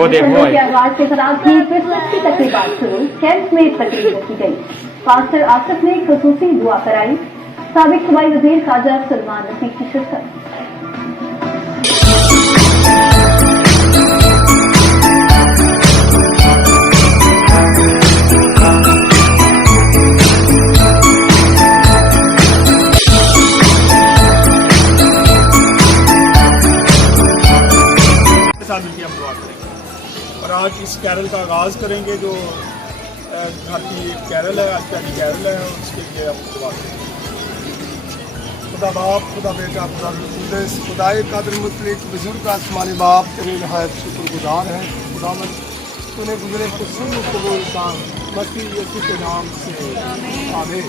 वो देखो के आगाज के साथ ही क्रिसमस की तकरीबात शुरू। कैंप में तकरीब रखी गई। पास्टर आसिफ ने खुसूसी दुआ कराई। साबिक सूबाई वजीर ख्वाजा सलमान नसीब की शिरकत। साथ मिलकर हम दुआ करेंगे और आज इस कैरल का आगाज़ करेंगे जो घर की कैरल है, आज पहली कैरल है और उसके लिए हम दुआ करेंगे। खुदा बाप, खुदा बेटा, खुदा कुद्दस, खुदाए कादिर मुतलक बुजुर्ग आसमानी बाप तेरे नहायत शुक्रगुजार है। खुदावंद तूने गुजरे कुसुम कबूल का मसीह यीशु के नाम से आमीन।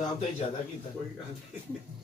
साहब तो ज्यादा कीता कोई गल नहीं।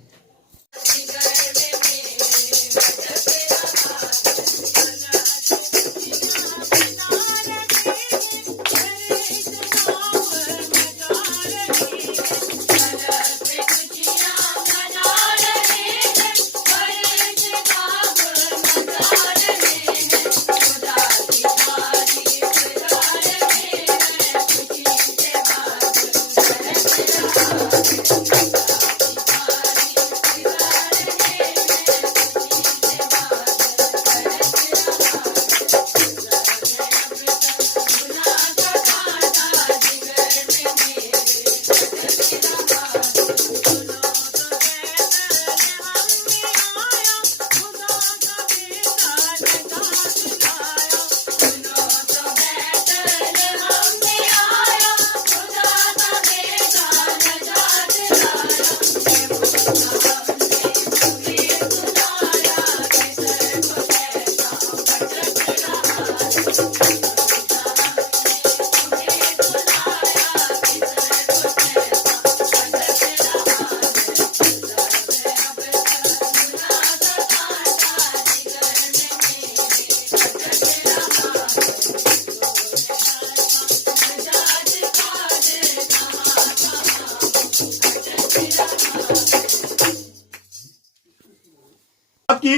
की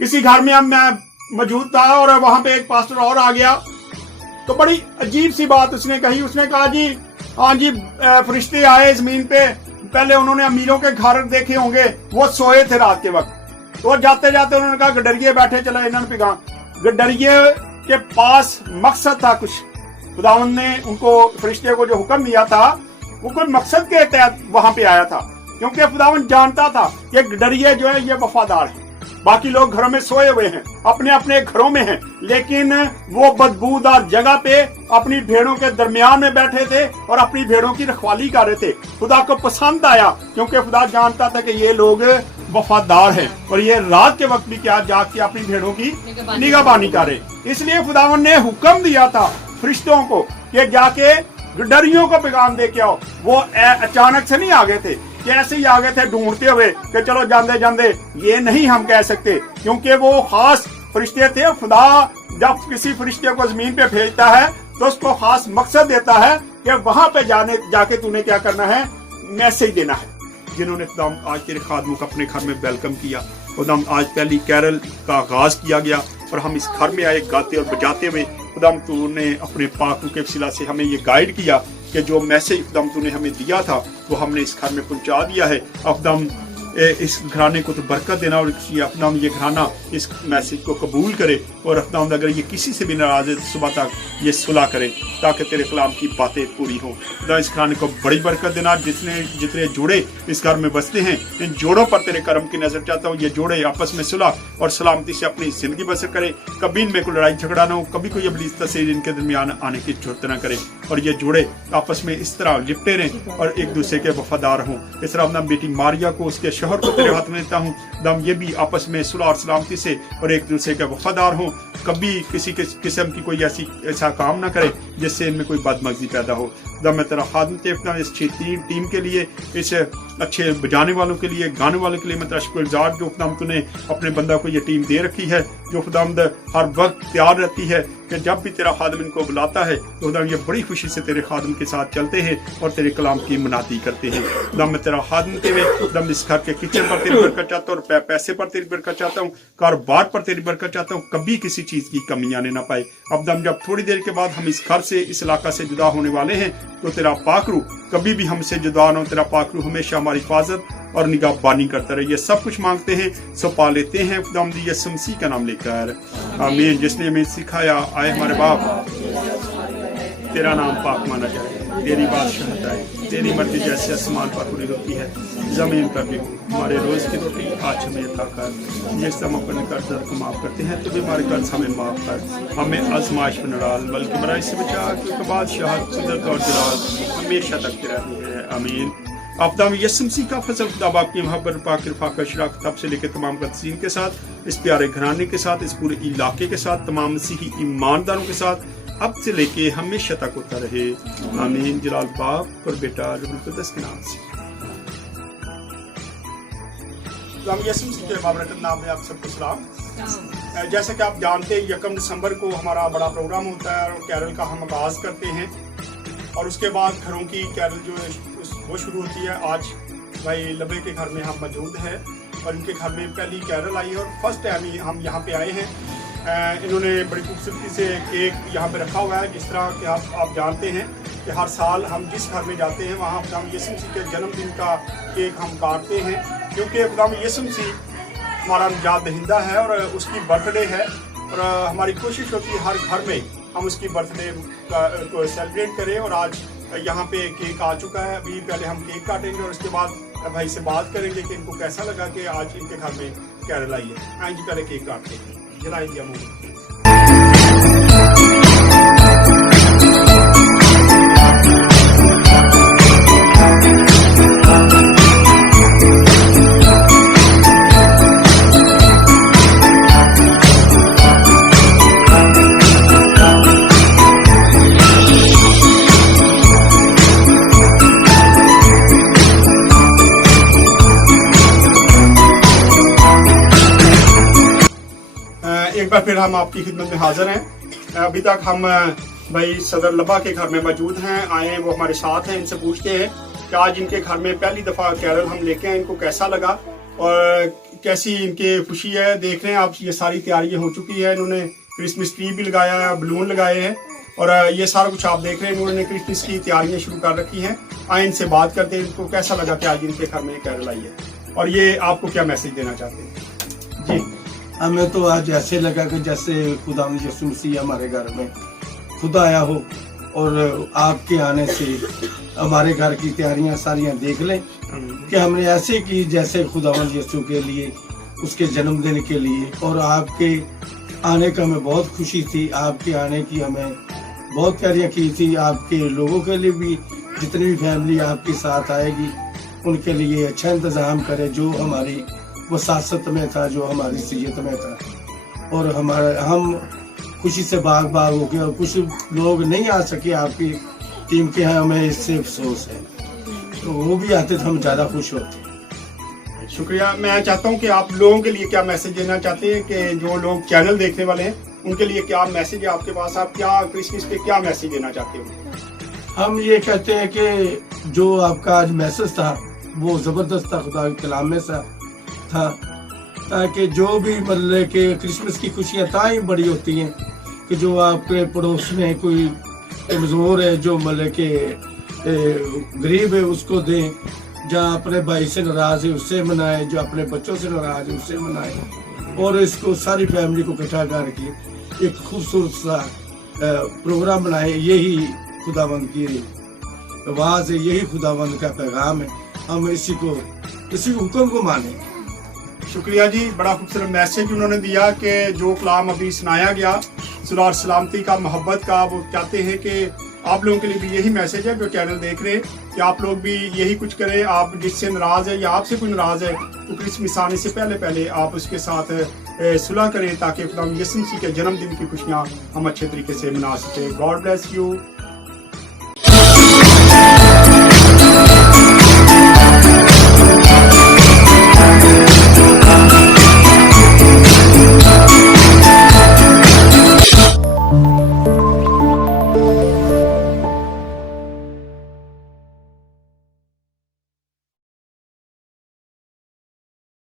किसी घर में मैं मौजूद था और वहां पे एक पास्टर और आ गया, तो बड़ी अजीब सी बात उसने कही। उसने कहा जी हाँ जी फरिश्ते आए जमीन पे, पहले उन्होंने अमीरों के घर देखे होंगे, वो सोए थे रात के वक्त, तो जाते जाते उन्होंने कहा गडरिये बैठे चले इन्होंने पिगा। गडरिये के पास मकसद था कुछ, खुदावंद ने उनको फरिश्ते को जो हुक्म दिया था वो कोई मकसद के तहत वहां पे आया था, क्योंकि खुदावंद जानता था कि गडरिये जो है ये वफादार है। बाकी लोग घरों में सोए हुए हैं, अपने अपने घरों में हैं, लेकिन वो बदबूदार जगह पे अपनी भेड़ों के दरमियान में बैठे थे और अपनी भेड़ों की रखवाली कर रहे थे। खुदा को पसंद आया, क्योंकि खुदा जानता था कि ये लोग वफादार हैं और ये रात के वक्त भी क्या जाग के अपनी भेड़ों की निगाहबानी कर रहे। इसलिए खुदावन ने हुक्म दिया था फरिश्तों को कि जाके गडरियों को पैगाम दे के आओ। वो अचानक से नहीं आ गए थे, कैसे ही आ गए थे ढूंढते हुए कि चलो जाते जाते, ये नहीं हम कह सकते, क्योंकि वो खास फरिश्ते थे। खुदा जब किसी फरिश्ते को जमीन पे भेजता है तो उसको खास मकसद देता है कि वहां पे जाके तूने क्या करना है, मैसेज देना है। जिन्होंने खुदाम आज तेरे खादमों को अपने घर में वेलकम किया, खुदाम आज पहली कैरल का आगाज किया गया और हम इस घर में आए गाते और बजाते हुए। खुदाम तूने अपने पाक के वसीला से हमें ये गाइड किया कि जो मैसेज खुदाम तूने हमें दिया था वो हमने इस घर में पहुंचा दिया है। खुदाम इस घराने को तो बरकत देना और खुदाम ये घराना इस मैसेज को कबूल करे और खुदाम अगर ये किसी से भी नाराज है तो सुबह तक ये सुलह करे ताकि तेरे कलाम की बातें पूरी हों। खुदा इस घराने को बड़ी बरकत देना। जितने जोड़े इस घर में बसते हैं, इन जोड़ों पर तेरे करम की नजर चाहता हूँ। ये जोड़े आपस में सुलह और सलामती से अपनी जिंदगी बसर करे, कभी इनमें कोई लड़ाई झगड़ा ना हो, कभी कोई अबलीस तस्वीर इनके दरमियान आने की जरूरत न करे और ये जोड़े आपस में इस तरह लिपटे रहें और एक दूसरे के वफादार हों। इस तरह अपना बेटी मारिया को, उसके शोहर को तेरे हाथ में देता हूँ। दम ये भी आपस में सुलह और सलामती से और एक दूसरे के वफादार हों, कभी किसी किस्म की कोई ऐसा काम ना करे जिससे इनमें कोई बदमगजी पैदा हो। दम मैं तेरा खादम तेरा इस अच्छी टीम के लिए, इस अच्छे बजाने वालों के लिए, गाने वालों के लिए मैं तेरा शुक्रगुजार जो खुदाम तूने अपने बंदा को ये टीम दे रखी है, जो खुदामद हर वक्त तैयार रहती है कि जब भी तेरा खादम इनको बुलाता है तो खुदाम ये बड़ी खुशी से तेरे खादम के साथ चलते हैं और तेरे कलाम की मनाती करते हैं। खुदाम मैं तेरा खादम तेरे खुदाम इस घर के किचन पर तेरी बरकत चाहता हूँ और पैसे पर तेरी बरकत चाहता हूँ, कारोबार पर तेरी बरकत चाहता हूँ, कभी किसी चीज की कमी आने ना पाए। अब दम जब थोड़ी देर के बाद हम इस घर से, इस इलाका से जुदा होने वाले हैं तो तेरा पाकरू कभी भी हमसे जुदा ना हो। तेरा पाकरू हमेशा हमारी हिफाजत और निगाहबानी करता रहे। ये सब कुछ मांगते हैं, सो पा लेते हैं खुदावंद यीशु मसीह का नाम लेकर, आमीन। जिसने हमें सिखाया, आए हमारे बाप तेरा नाम पाक माना जाए, तेरी बादशाहत आए, तेरी मर्जी जैसे आसमान पर पूरी होती है जमीन पर भी। हमारे रोज की रोटी आज हमें अता कर, जिस हम अपने कर्ज को माफ करते हैं तो भी हमारे कर्ज हमें माफ कर, हमें आजमाइश में न डाल बल्कि बुराई से बचा, क्योंकि बादशाहत, कुदरत और जलाल हमेशा तक रहती है, आमीन। आफ्ताब यीशु मसीह का फजल, खुदा बाप की मोहब्बत, पाक रफ़ा शराकत तब से लेकर तमाम क़दीसीन के साथ, इस प्यारे घराने के साथ, इस पूरे इलाके के साथ, तमाम मसीही ईमानदारों के साथ अब से लेके हमेशा तक होता रहे, आमीन। जलाल बाप और बेटा रूहुल कुद्दस के नाम से। हम यसुम मसीह के बाबरकत नाम में आप सबको सलाम। जैसे कि आप जानते हैं 1 दिसंबर को हमारा बड़ा प्रोग्राम होता है और कैरल का हम आगाज़ करते हैं और उसके बाद घरों की कैरल जो है वो शुरू होती है। आज भाई लबे के घर में हम मौजूद हैं और इनके घर में पहली कैरल आई है और फर्स्ट टाइम हम यहाँ पे आए हैं। इन्होंने बड़ी खूबसूरती से केक यहाँ पे रखा हुआ है। जिस तरह कि आप जानते हैं कि हर साल हम जिस घर में जाते हैं वहाँ खुदाम यीशु मसीह के जन्मदिन का केक हम काटते हैं, क्योंकि खुदाम यीशु मसीह हमारा निजात दहिंदा है और उसकी बर्थडे है और हमारी कोशिश होती है हर घर में हम उसकी बर्थडे को सेलिब्रेट करें। और आज यहाँ पे केक आ चुका है। अभी पहले हम केक काटेंगे और उसके बाद भाई से बात करेंगे कि इनको कैसा लगा कि आज इनके घर में कैरल आई है। आज पहले केक काटते हैं, जलाई दिया मुँह। एक बार फिर हम आपकी खिदमत में हाजिर हैं। अभी तक हम भाई सदर लबा के घर में मौजूद हैं, आए हैं, वो हमारे साथ हैं। इनसे पूछते हैं कि आज इनके घर में पहली दफ़ा कैरल हम लेके आए, इनको कैसा लगा और कैसी इनकी खुशी है। देख रहे हैं आप, ये सारी तैयारियां हो चुकी है। इन्होंने क्रिसमस ट्री भी लगाया है, बलून लगाए हैं और ये सारा कुछ आप देख रहे हैं। इन्होंने क्रिसमस की तैयारियां शुरू कर रखी हैं। आए इनसे बात करते हैं, इनको कैसा लगा कि आज इनके घर में कैरल आई है और ये आपको क्या मैसेज देना चाहते हैं। जी, हमें तो आज ऐसे लगा कि जैसे खुदा यीशु मसीह हमारे घर में खुद आया हो और आपके आने से हमारे घर की तैयारियां सारियां देख लें कि हमने ऐसे की जैसे खुदावंद यीशु के लिए, उसके जन्मदिन के लिए। और आपके आने का हमें बहुत खुशी थी, आपके आने की हमें बहुत तैयारियां की थी। आपके लोगों के लिए भी, जितनी भी फैमिली आपके साथ आएगी उनके लिए अच्छा इंतज़ाम करें जो हमारी वसासत में था, जो हमारी सीयत में था। और हम खुशी से बाग बाग हो गए और कुछ लोग नहीं आ सके आपकी टीम के यहाँ, हमें इससे अफसोस है। तो वो भी आते तो हम ज़्यादा खुश होते। शुक्रिया। मैं चाहता हूँ कि आप लोगों के लिए क्या मैसेज देना चाहते हैं कि जो लोग चैनल देखने वाले हैं उनके लिए क्या मैसेज है आपके पास, आप क्या क्रिसमस पे क्या मैसेज देना चाहते हो। हम ये कहते हैं कि जो आपका आज मैसेज था वो ज़बरदस्त था, खुदा के कलाम में सा था, ताकि जो भी मतलब कि क्रिसमस की खुशियाँ ताई बड़ी होती हैं कि जो आपके पड़ोस में कोई कमज़ोर है, जो मतलब कि गरीब है उसको दें, जहाँ अपने भाई से नाराज़ है उससे मनाए, जो अपने बच्चों से नाराज़ है उससे मनाए। और इसको सारी फैमिली को इकट्ठा करके एक खूबसूरत सा प्रोग्राम बनाए। यही खुदावंद की आवाज़ है, यही खुदावंद का पैगाम है। हम इसी हुक्म को माने। शुक्रिया जी, बड़ा खूबसूरत मैसेज उन्होंने दिया कि जो कलाम अभी सुनाया गया सुलह और सलामती का, मोहब्बत का, वो चाहते हैं कि आप लोगों के लिए भी यही मैसेज है जो चैनल देख रहे हैं कि आप लोग भी यही कुछ करें। आप जिससे नाराज़ है या आपसे कोई नाराज़ है तो क्रिसमस आने से पहले आप उसके साथ सुलह करें ताकि खुदा यीशु मसीह के जन्मदिन की खुशियाँ हम अच्छे तरीके से मना सकें। God bless you.